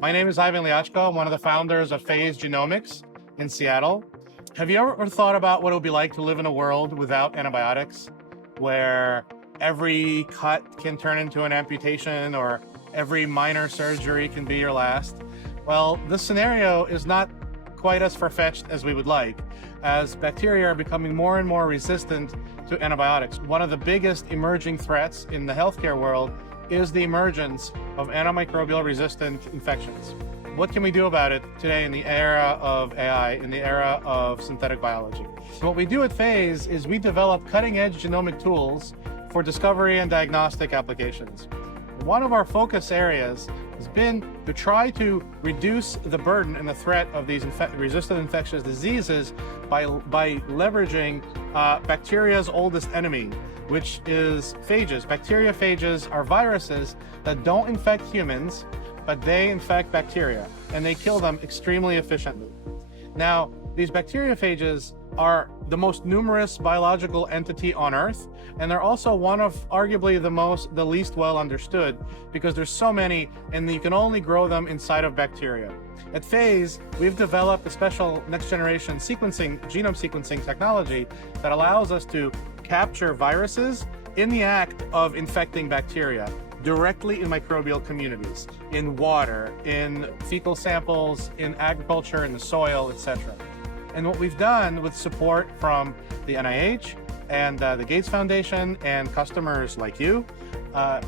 My name is Liachko. I'm one of the founders of Phase Genomics in Seattle. Have you ever thought about what it would be like to live in a world without antibiotics, where every cut can turn into an amputation or every minor surgery can be your last? Well, this scenario is not quite as far-fetched as we would like, as bacteria are becoming more and more resistant to antibiotics. One of the biggest emerging threats in the healthcare world is the emergence of antimicrobial resistant infections. What can we do about it today in the era of AI, in the era of synthetic biology? So what we do at Phase is we develop cutting-edge genomic tools for discovery and diagnostic applications. One of our focus areas has been to try to reduce the burden and the threat of these resistant infectious diseases by leveraging bacteria's oldest enemy, which is phages. Bacteriophages are viruses that don't infect humans, but they infect bacteria, and they kill them extremely efficiently. Now, these bacteriophages are the most numerous biological entity on Earth, and they're also one of arguably the least well understood, because there's so many and you can only grow them inside of bacteria. At Phase, we've developed a special next generation genome sequencing technology that allows us to capture viruses in the act of infecting bacteria directly in microbial communities, in water, in fecal samples, in agriculture, in the soil, etc. And what we've done with support from the NIH and the Gates Foundation and customers like you,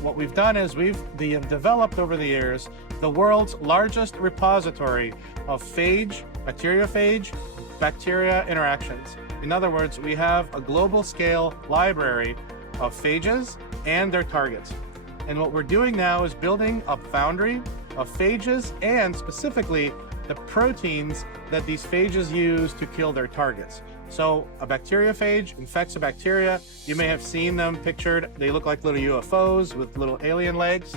what we've done is we've developed over the years the world's largest repository of bacteriophage bacteria interactions. In other words, we have a global scale library of phages and their targets. And what we're doing now is building a foundry of phages and specifically the proteins that these phages use to kill their targets. So a bacteriophage infects a bacteria. You may have seen them pictured. They look like little UFOs with little alien legs.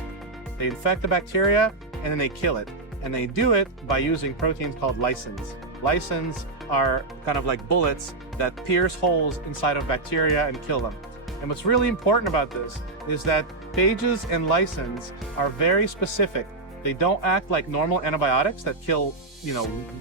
They infect the bacteria and then they kill it. And they do it by using proteins called lysins. Lysins are kind of like bullets that pierce holes inside of bacteria and kill them. And what's really important about this is that phages and lysins are very specific. They don't act like normal antibiotics that kill,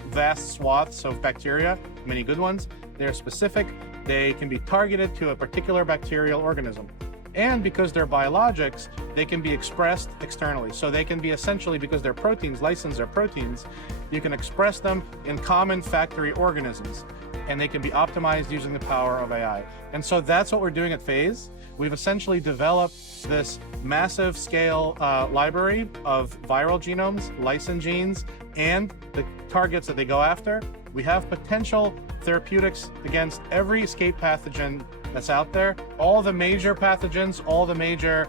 vast swaths of bacteria, many good ones. They're specific. They can be targeted to a particular bacterial organism. And because they're biologics, they can be expressed externally. So they can be essentially, because they're proteins, lysins are proteins, you can express them in common factory organisms. And they can be optimized using the power of AI. And so that's what we're doing at Phase. We've essentially developed this massive scale library of viral genomes, lysin genes, and the targets that they go after. We have potential therapeutics against every escape pathogen that's out there, all the major pathogens, all the major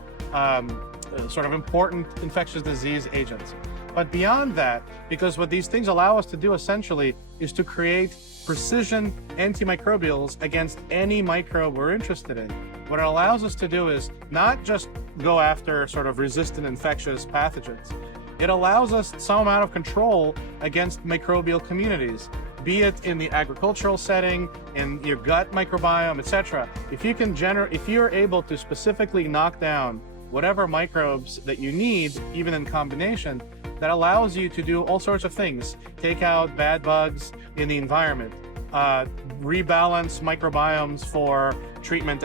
sort of important infectious disease agents. But beyond that, because what these things allow us to do essentially is to create precision antimicrobials against any microbe we're interested in. What it allows us to do is not just go after sort of resistant infectious pathogens. It allows us some amount of control against microbial communities, be it in the agricultural setting, in your gut microbiome, etc. If you're able to specifically knock down whatever microbes that you need, even in combination, that allows you to do all sorts of things. Take out bad bugs in the environment, rebalance microbiomes for treatment,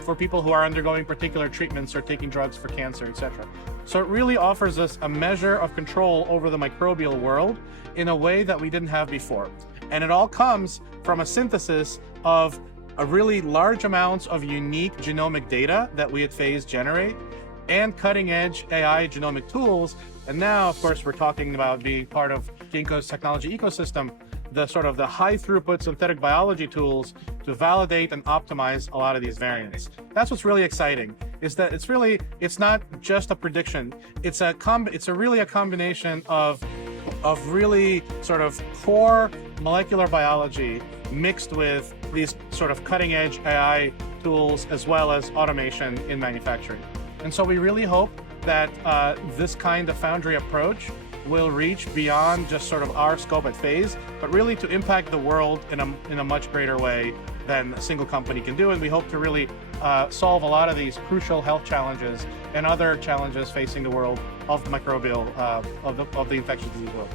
for people who are undergoing particular treatments or taking drugs for cancer, etc. So it really offers us a measure of control over the microbial world in a way that we didn't have before. And it all comes from a synthesis of a really large amounts of unique genomic data that we at Phase generate and cutting-edge AI genomic tools. And now, of course, we're talking about being part of Ginkgo's technology ecosystem, the high-throughput synthetic biology tools to validate and optimize a lot of these variants. That's what's really exciting, is that it's not just a prediction. It's really a combination of really sort of core molecular biology mixed with these sort of cutting-edge AI tools as well as automation in manufacturing. And so we really hope that this kind of foundry approach will reach beyond just sort of our scope at Phase, but really to impact the world in a much greater way than a single company can do. And we hope to really solve a lot of these crucial health challenges and other challenges facing the world of microbial, of the infectious disease world.